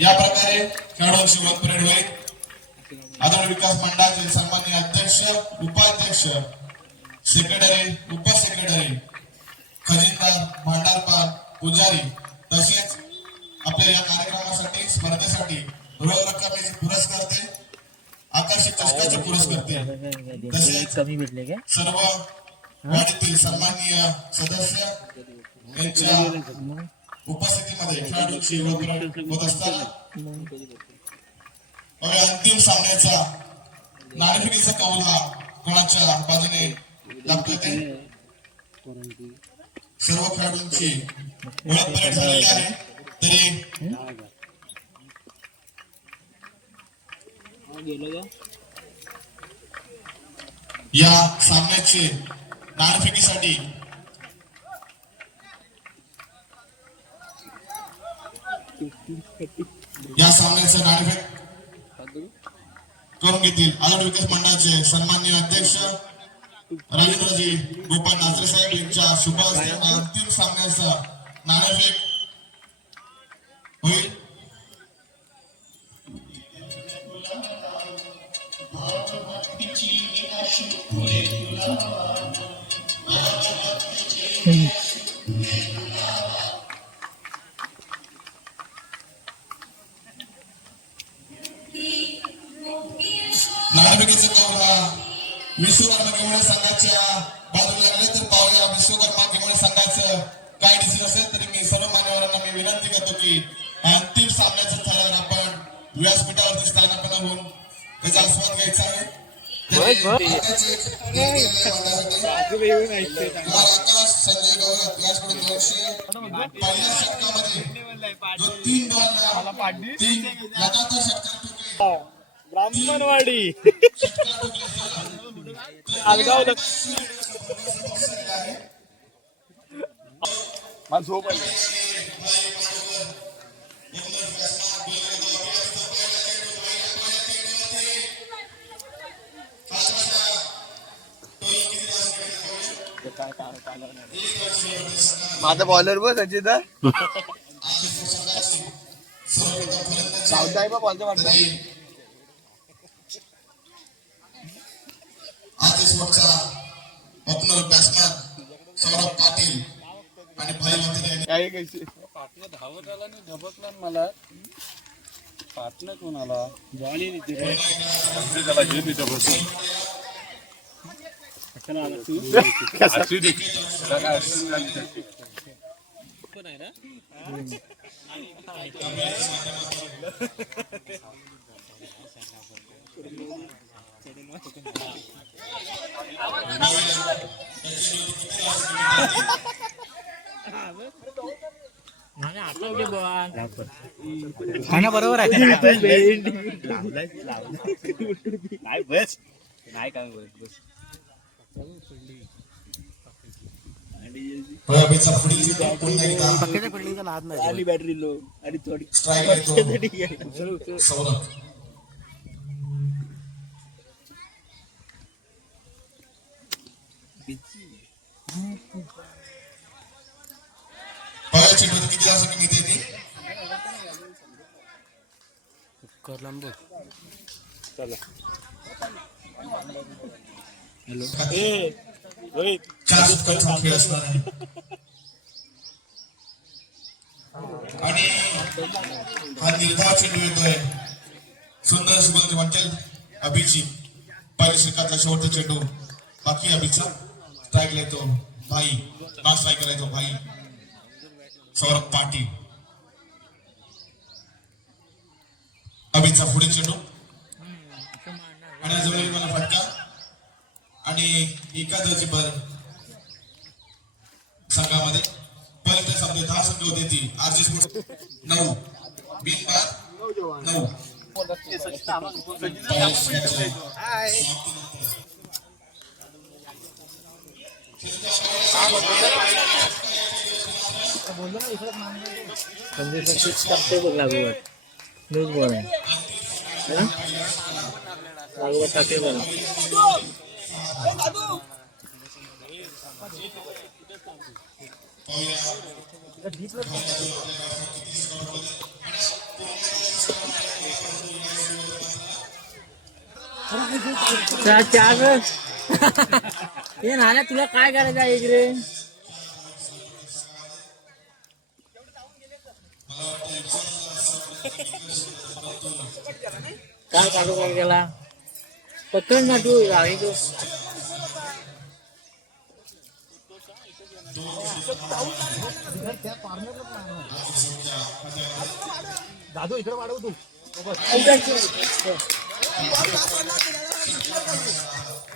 या प्रकारे खेळाडूंची वन परेड होईल. आदरणीय विकास मंडळाचे सन्मान्य अध्यक्ष उपाध्यक्ष सेक्रेटरी उपसेक्रेटरी खजिनदार भांडारपाल पुजारी तसेच आपल्या या कार्यक्रमासाठी स्पर्धेसाठी रोख रकमेचे पुरस्कर्ते आकर्षक चषकाचे पुरस्कर्ते तसेच सर्व वाडीतील सन्माननीय सदस्य यांच्या उपस्थितीमध्ये खेळाडूंची होत असताना बघा, अंतिम सामन्याचा नाणेफेकीचा कौल हा कोणाच्या बाजूने लागतोय ते सर्व खेळाडूंची ओळख परेड झालेली आहे तरी या सामन्याचे नाणेफेकीसाठी या सामन्याचे नाणेफेक करून घेतील आदर विकास मंडळाचे सन्मान्य अध्यक्ष रवींद्रजी गोपाळ नाचरे साहेब यांच्या शुभ अंतिम सामन्याचा नाणेफेक नाणेफेकीचा कौल विश्वकर्मा केवळ संघाच्या बाजूला लागले तर पाहूया विश्वकर्मा केवळ संघाचं काय डिसिजन असेल तरी मी सर्व मान्यवरांना मी विनंती करतो की अंतिम सामन्याचं ठराव आपण व्यासपीठावरती स्थानापन्न होऊन त्याचा आस्वाद घ्यायचा आहे. आकाश संजय गवळी याचकडे दोनशे पहिल्या षटकामध्ये तीन बॉलला तीन लगातार षटकार ब्राह्मणवाडी. षटकार ठोकले आलगाव माझा बॉलर बघ सचिन साऊथ आहे बा बॉलच्या वाटतं आदेशवरचा ओपनर बॅट्समॅन सौरभ पाटील आणि भाई माते यांनी काय कैसे पाटणं धावत आला आणि धबकला न मला. पाटणं कोणाला? झाली नाही ते त्याला घे मी कशाला आला तू? असू दे. खाना बरोबर आहे. नाही बस. नाही काय बस पक्क्याच्या नाद नाही. आली बॅटरी लो आणि थोडी स्ट्राईक येतो सौरभ पहिल्या चेंडूत किती असं की निघते ती कर लांब चार षटकांचा खेळ असणार आहे आणि हा। निर्धाव चेंडू येतोय सुंदर सुगंध वाटेल अभिची पहिल्या षटकातला शेवटचा चेंडू बाकी अभिचा स्ट्राईकला येतो भाई नॉन स्ट्राईकला येतो भाई. सौरभ पाटील. अभिचा पुढील चेंडू. आणि जवळ मला फटका. आणि एकादशी पर संघामध्ये. पहिल्या संघ दहा संघ होते ती. आरजी स्पोर्ट्स नऊ. बिन बाद नऊ. कंडिशन स्विच करते बघ लागूवर लूज बॉल आहे लागूवर टाके बघ चार हे नाण्या तुला काय करायचं आहे इकडे? काय काढू काय गेला पकड ना तू आणि तू.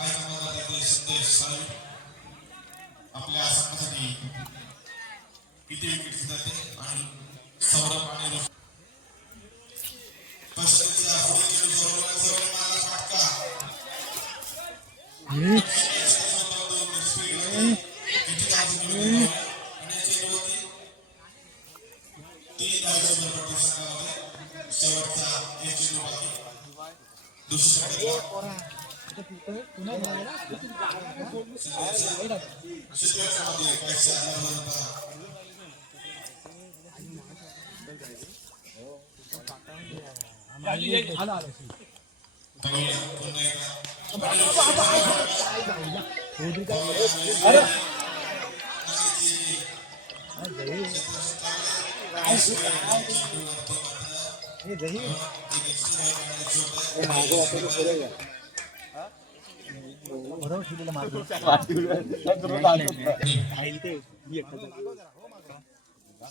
काय कामाला जाते संदेश साळवी आपल्या आसामसाठी किती विकेट जाते आणि सौरभ आणि ऋषभ. पश्चिमच्या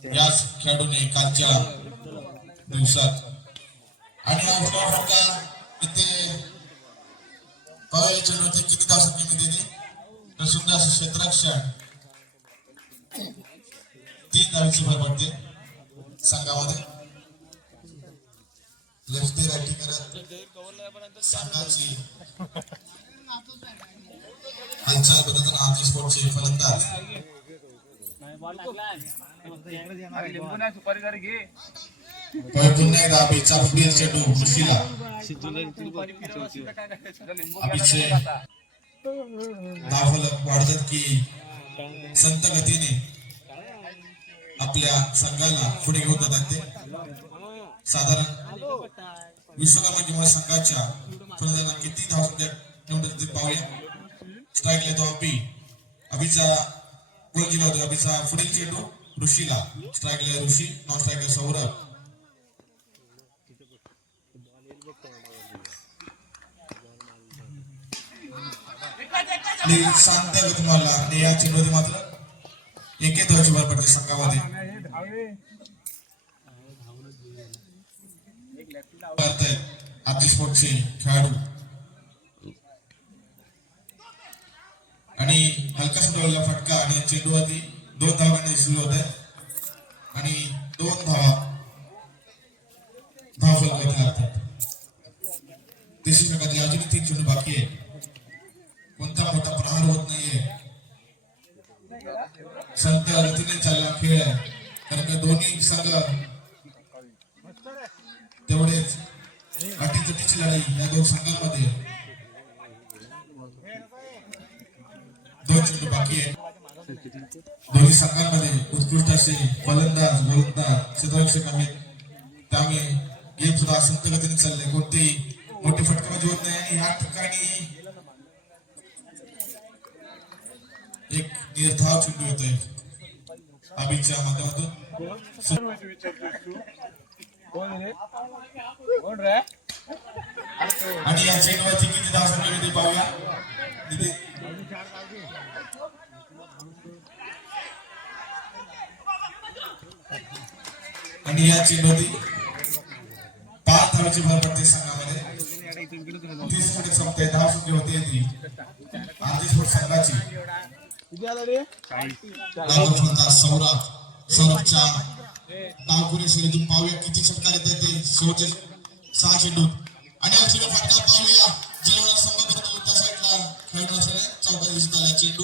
याच खेळाडूने कालच्या दिवसात आणि हा फटका इथे पवायला चेंडूवरती किती तासात कमी दिली तर सुंदर असं क्षेत्ररक्षण तीन धावीची भर पडते संघामध्ये. लढते राईटी करत संघाची हालचाल बदलताना आजी स्पोर्टचे फलंदाज. पुन्हा एकदा अभिचा चेंडू मुशीला अभिचे वाढतात की संत गतीने आपल्या संघाला पुढे घेऊन जातात ते. साधारण विश्वकर्मा किंवा संघाच्या फलंदाजांना किती धाव ते पाहूया. स्ट्राईकला तो अभि अभिचा गोलजीला होता अभिचा पुढील चेंडू ऋषीला. स्ट्राईकला ऋषी नॉन स्ट्राईकला सौरभ. आणि शांत गती मारला आणि या चेंडूमध्ये मात्र एके धावाची भर पडते संघामध्ये. स्पोर्टचे खेळाडू. आणि हलका सुटवलेला फटका आणि या चेंडूवरती दोन धावा करण्याची सुरू होत आणि दोन धावा. धाव फलकावरती लागतात तिसरी प्रकारची अजूनही तीन चेंडू बाकी आहे कोणता मोठा प्रहार होत नाहीये. संत गतीने चालला खेळ. कारण का दोन्ही संघ या दोन संघांमध्ये दोन चेंडू बाकी आहे दोन्ही संघांमध्ये उत्कृष्ट असे फलंदाज गोलंदाज क्षेत्ररक्षक आहेत. त्यामुळे गेम सुद्धा संत गतीने चालले कोणतेही मोठे फटकाबाजी होत नाही. आणि या ठिकाणी एक निर्धाव चेंडू येतोय अभिच्या माध्यमातून. कोण रे? आणि या चेंडूवरती किती धावसंख्या संख्या ते पाहूया. नितीन. आणि या चेंडूवरती पाच धावाची भर पडते संघामध्ये. तीस मिनिट संपते दहा संख्या होते ती आरती स्पोर्ट संघाची. सौरभ सौरभच्या डावखुरी शैलीतून पाहूया किती षटकार येते ते. शेवटचे सहा चेंडू आणि हा फटका पाहूया जेवढा संघ करतो त्या साईडला खेळत असताना चौका दिसत आला चेंडू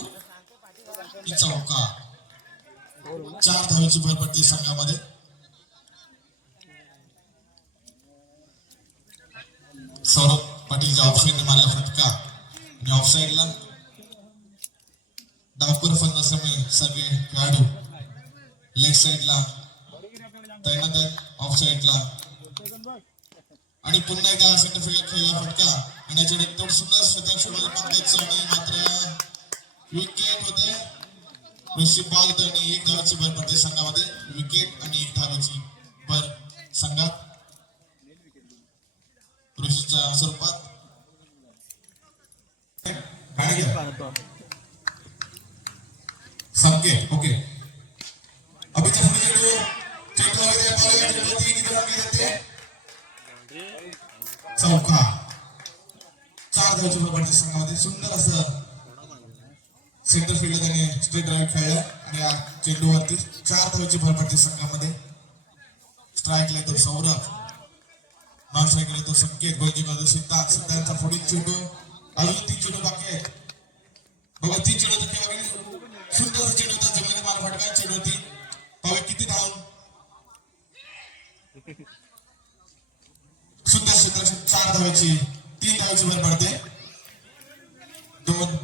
चौका. चार धावेची भर पडते संघामध्ये. सौरभ पाटीलचा ऑफसाईडने मारला फटका. आणि ऑफसाईडला डावकर फंदासमय सगळे खेळाडू लेफ्ट साईडला तैनात आहेत ऑफ साईडला आणि पुन्हा एकदा सेंटर फील्ड खेळला फटका. आणि याच्याकडे तोड सुद्धा स्वतः शोधायला पंकज आणि मात्र. विकेट होते. ऋषी पाल आणि एक धावाची भर पडते संघामध्ये. विकेट आणि एक धावाची भर संघात. ऋषीच्या स्वरूपात. संकेत ओके. चौका चार धावची बरोबर संघामध्ये सुंदर असं सेंटर फील्ड त्याने स्ट्रेट ड्राईव्ह खेळलं आणि या चेंडूवरती चार धावची भर पडते संघामध्ये स्ट्राईकला तो सौरभ नॉन स्ट्राईकला तो संकेत. गोलकीमध्ये सिद्धांत सिद्धांतचा पुढील चेंडू अजून तीन चेंडू बाकी आहेत. बघा तीन चेंडू तर सुंदर असं चेंडू होता जमिनीत मार फटका चेंडू होती पावे किती धावून सुंदर चार धावाची तीन धावाची भर पडते दोन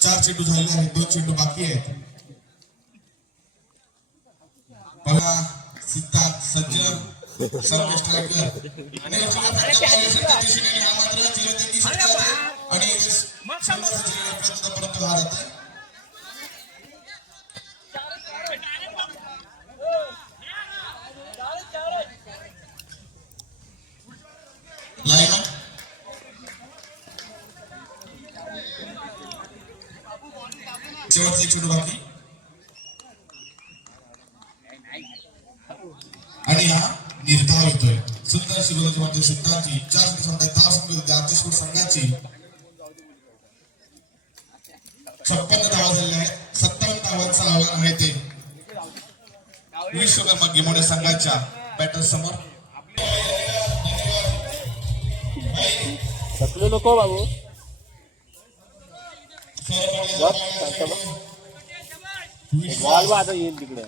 चार चेंडू झालेले आहेत दोन चेंडू बाकी आहेत बघा सिद्धार्थ सज्जन सर्व स्ट्रायकर आणि हा मात्र. आणि परंतु हा जातोय लाईन शेवटचा एक चेंडू बाकी आणि हा निर्धाव येतोय शिरोची म्हणजे चार संघ दहा संघ आतिशपूर संघाची छप्पन्न धावा झालेल्या आहेत. सत्तावन्न धावांचं आव्हान आहे ते. विश्वकर्मा गिमोडे संघाच्या बॅटर समोर. थकलो नको बाबू. बॉल आता येईल तिकडे.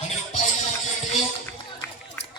आणि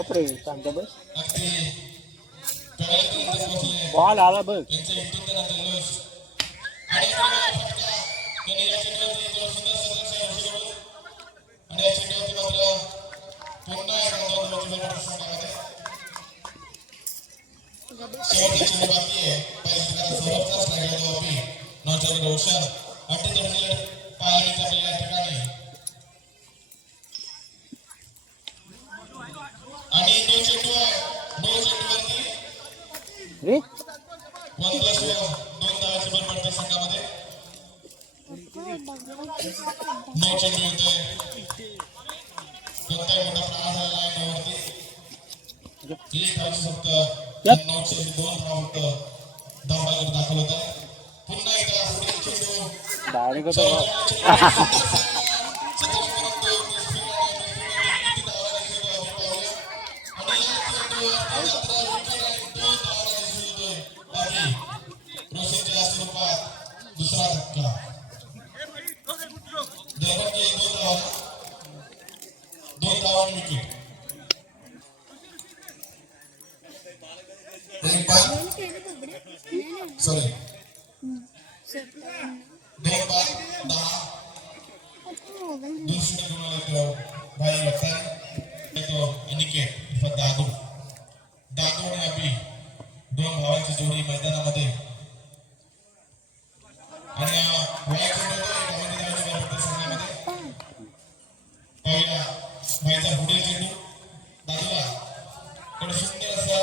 एकदा दोन धावांची भर पडते संघामध्ये शेवटचा चेंडू बाकी आहे पहिल्या ठिकाणी सौरभचा स्ट्राईक आहे तो अभि नॉनच्या रोशन 这个啊哈哈 व्हायचा पुढील चेंडू बाजूला पण सुंदर असा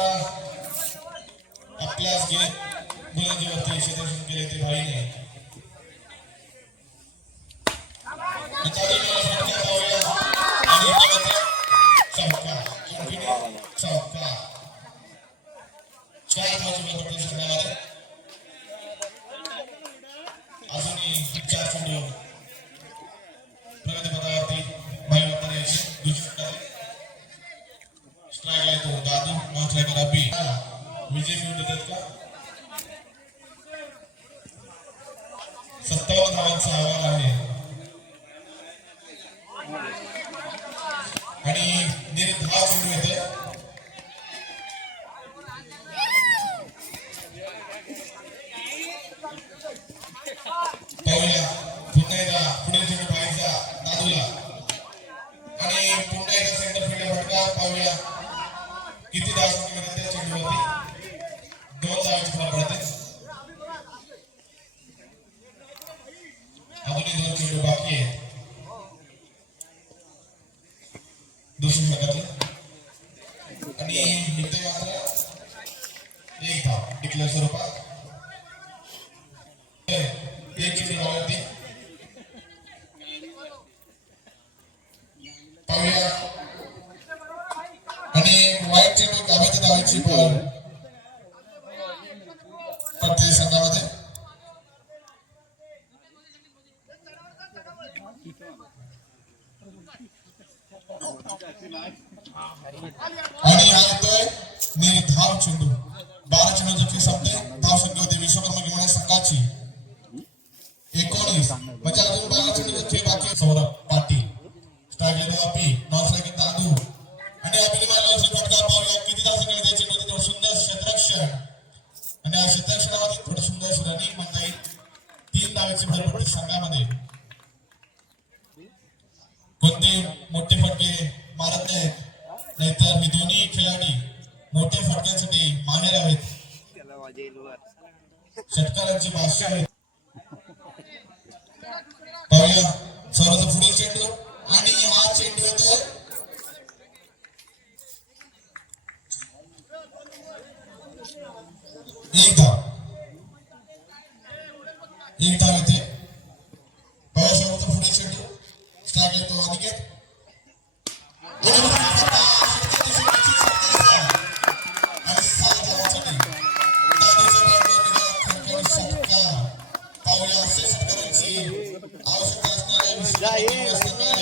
आपल्याच गेले गोलंदीवरती क्षेत्ररक्षण केले ते भाईने. నేను భాష અને વ્હાઇટ ટેબલ કાબજના હોય છે मोठ्या फटक्यासाठी माने राहावेत षटकारांची भाषा आहे पाहूया सर्वांचा पुढील चेंडू आणि हा चेंडू होतो एक धाव एक धाव होते पाहूया सर्वांचा पुढील चेंडू स्ट्राईक येतो अनिकेत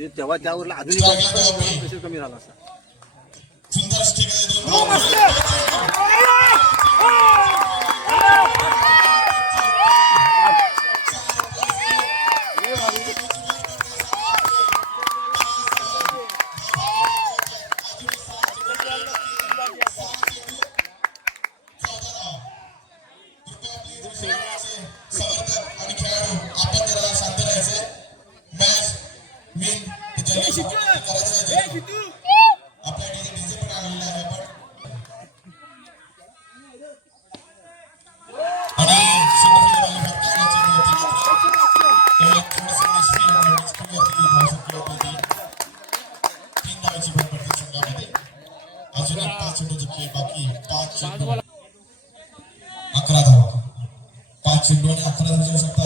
ते तेव्हा त्यावरला आधुनिक कमी झाला असता बाकी बाकी पाच चेंडू. अकरा धावा. पाच चेंडू आणि अकरा धावांची आवश्यकता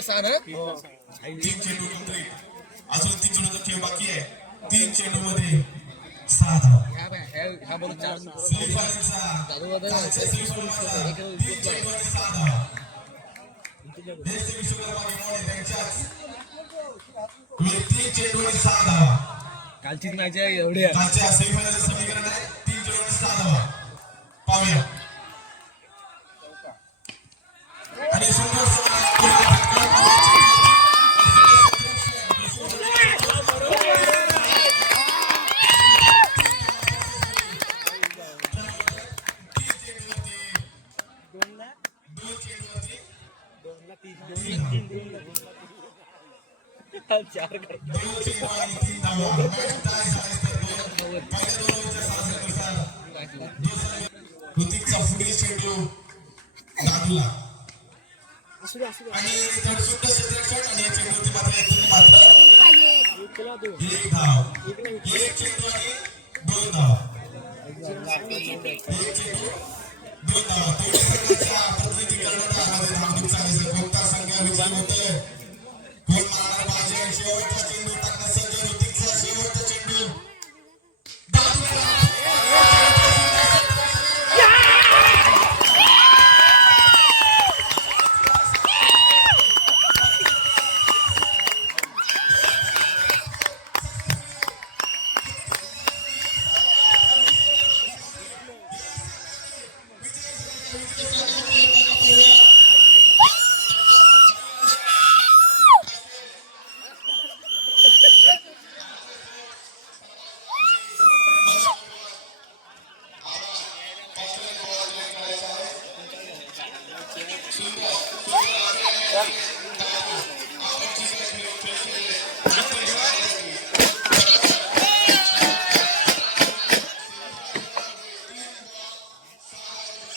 अभि तीन चेंडू कंप्लीट अजून तीन चेंडूचा खेळ बाकी आहे. तीन चेंडू मध्ये सहा धावा सेमीफायनलचा कालच्या सेमीफायनलचा तीन चेंडू आणि सहा धावा देश विश्वकर्मा गेमवाले त्यांच्याच वेळी तीन चेंडू आणि सहा धावा कालचीच मॅच आहे एवढी आहे. कालच्या सेमीफायनलचं समीकरण आहे. तीन चेंडू आणि सहा धावा पाहूया. चार कर ऋतिकचा पुढील चेंडू दादूला आणि तडसुट्ट क्षेत्ररक्षण आणि या चेंडूवरती मात्र एक मात्र. एक धाव. एक चेंडू आणि दोन धाव. एक चेंडू दोन धाव.